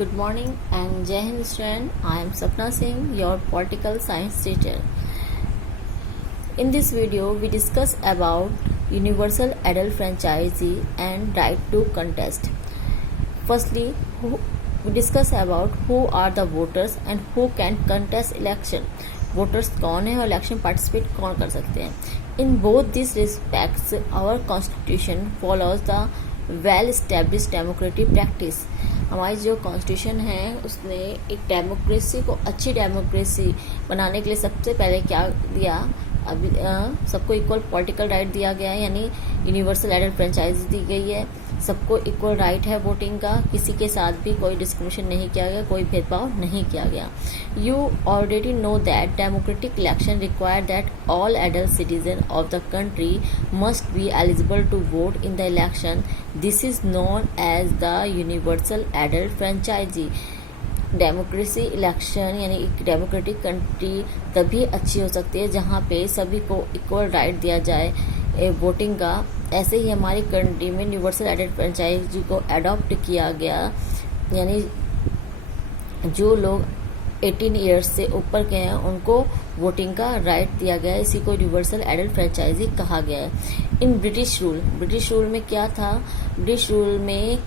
Good morning and Jai Hind student. I am Sapna Singh, your political science teacher. In this video, we discuss about universal adult franchise and right to contest. Firstly, we discuss about who are the voters and who can contest election. Voters कौन है और election participate कौन कर सकते हैं. In both this respects our constitution follows the well established democratic practice. हमारी जो constitution है उसने एक डेमोक्रेसी को अच्छी डेमोक्रेसी बनाने के लिए सबसे पहले क्या दिया, अभी सबको इक्वल पॉलिटिकल राइट दिया गया है, यानी यूनिवर्सल एडल्ट फ्रेंचाइज दी गई है. सबको इक्वल राइट है वोटिंग का, किसी के साथ भी कोई डिस्क्रिमिनेशन नहीं किया गया, कोई भेदभाव नहीं किया गया. You already know that democratic election require that all adult citizen of the country must be eligible to vote in the election. This is known as the universal adult franchise. Democracy election यानी एक democratic country तभी अच्छी हो सकती है जहाँ पे सभी को इक्वल राइट दिया जाए वोटिंग का. ऐसे ही हमारी कंट्री में यूनिवर्सल एडल्ट फ्रेंचाइज को अडॉप्ट किया गया, यानी जो लोग 18 ईयर्स से ऊपर के हैं उनको वोटिंग का राइट दिया गया है. इसी को यूनिवर्सल एडल्ट फ्रेंचाइजी कहा गया है. इन ब्रिटिश रूल में क्या था, ब्रिटिश रूल में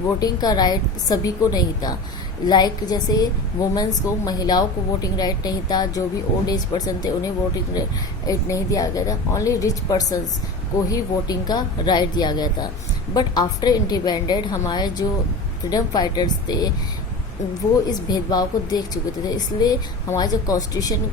वोटिंग का राइट सभी को नहीं था. लाइक जैसे वुमेन्स को, महिलाओं को वोटिंग राइट नहीं था. जो भी ओल्ड एज पर्सन थे उन्हें वोटिंग राइट नहीं दिया गया था. ओनली रिच पर्सन्स को ही वोटिंग का राइट दिया गया था. बट आफ्टर इंडिपेंडेंट हमारे जो फ्रीडम फाइटर्स थे वो इस भेदभाव को देख चुके थे, इसलिए हमारे जो कॉन्स्टिट्यूशन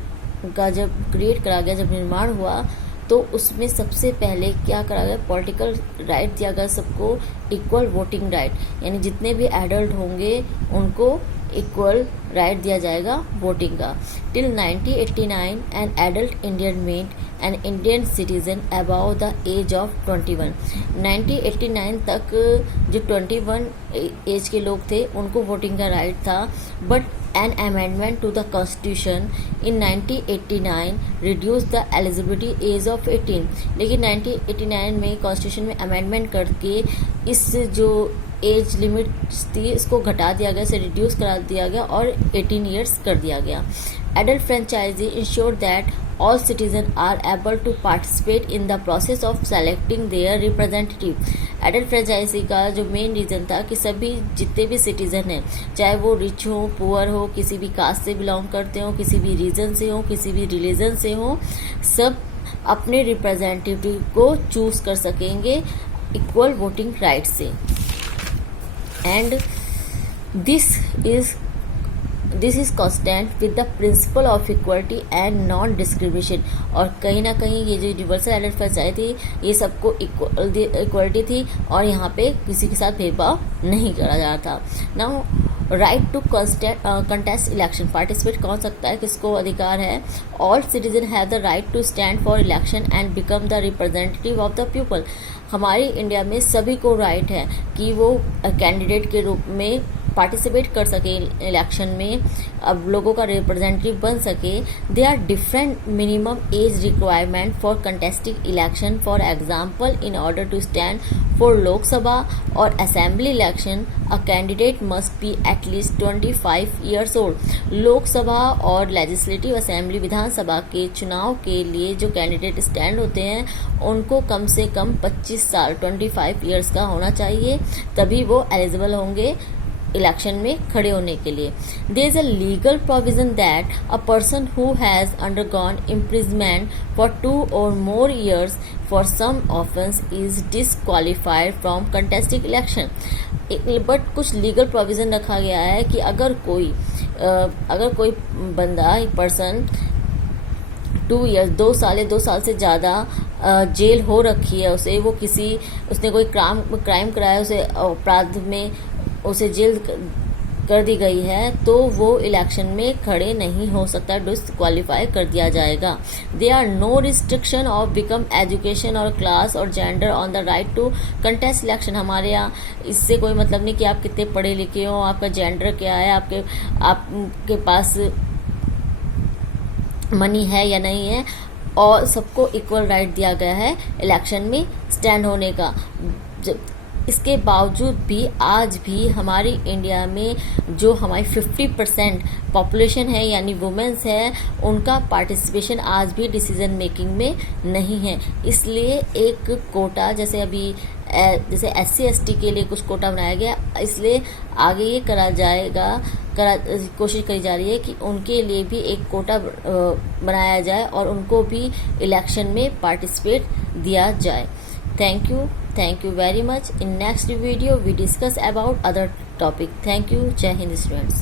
का जब क्रिएट करा गया, जब निर्माण हुआ, तो उसमें सबसे पहले क्या करा गया, पॉलिटिकल राइट दिया गया सबको, इक्वल वोटिंग राइट, यानी जितने भी एडल्ट होंगे उनको इक्वल राइट दिया जाएगा वोटिंग का. Till 1989 an adult Indian made an Indian citizen above the age of 21. 1989 तक जो 21 एज के लोग थे उनको वोटिंग का राइट था. But an amendment to the constitution in 1989 reduced the eligibility age of 18. लेकिन 1989 में कॉन्स्टिट्यूशन में अमेंडमेंट करके इस जो एज लिमिट थी इसको घटा दिया गया, इसे रिड्यूस करा दिया गया और 18 ईयर्स कर दिया गया. Adult franchise ensure that all citizens are able to participate in the process of selecting their representative. Adult franchise का जो मेन रीज़न था कि सभी जितने भी सिटीज़न हैं, चाहे वो रिच हो, पुअर हो, किसी भी कास्ट से बिलोंग करते हो, किसी भी रीजन से हो, किसी भी रिलीजन से हो, सब अपने रिप्रेजेंटेटिव को चूज कर सकेंगे इक्वल वोटिंग राइट से. And this is constant with the principle of equality and non discrimination. और कहीं ना कहीं ये जो यूनिवर्सल एडल्ट फ्रेंचाइज थी ये सबको इक्वलिटी थी और यहाँ पे किसी के साथ भेदभाव नहीं करा जा रहा था. Now right to contest election, participate कौन सकता है, किसको अधिकार है. All citizen have the right to stand for election and become the representative of the people. हमारी इंडिया में सभी को राइट है कि वो कैंडिडेट के रूप में पार्टिसिपेट कर सके इलेक्शन में, अब लोगों का रिप्रेजेंटेटिव बन सके. They are different minimum age requirement for contesting election. For example, in order to stand for Lok Sabha और assembly election a candidate must be at least 25 years old. Lok Sabha और लेजिस्लेटिव असेंबली विधानसभा के चुनाव के लिए जो कैंडिडेट स्टैंड होते हैं उनको कम से कम 25 साल 25 ईयर्स का होना चाहिए, तभी वो एलिजिबल होंगे इलेक्शन में खड़े होने के लिए. There is a legal provision that a person who has undergone imprisonment for 2 or more years for some offence is disqualified from contesting election. But कुछ लीगल प्रोविजन रखा गया है कि अगर कोई बंदा, पर्सन 2 years 2 साल से ज़्यादा जेल हो रखी है उसे, उसने कोई क्राइम कराया, उसे अपराध में उसे जेल कर दी गई है, तो वो इलेक्शन में खड़े नहीं हो सकता, डिस्क्वालीफाई कर दिया जाएगा. They are no restriction of become education और क्लास और gender on the right to contest election. हमारे यहाँ इससे कोई मतलब नहीं कि आप कितने पढ़े लिखे हो, आपका जेंडर क्या है, आपके पास मनी है या नहीं है, और सबको इक्वल राइट दिया गया है इलेक्शन में स्टैंड होने का. इसके बावजूद भी आज भी हमारी इंडिया में जो हमारी 50% पॉपुलेशन है यानी वुमेन्स है, उनका पार्टिसिपेशन आज भी डिसीजन मेकिंग में नहीं है। इसलिए एक कोटा जैसे अभी जैसे SC/ST के लिए कुछ कोटा बनाया गया, इसलिए आगे ये कोशिश करी जा रही है कि उनके लिए भी एक कोटा बनाया जाए और उनको भी इलेक्शन में पार्टिसिपेट दिया जाए। Thank you very much. In next video we discuss about other topic. Thank you. Jai Hind students.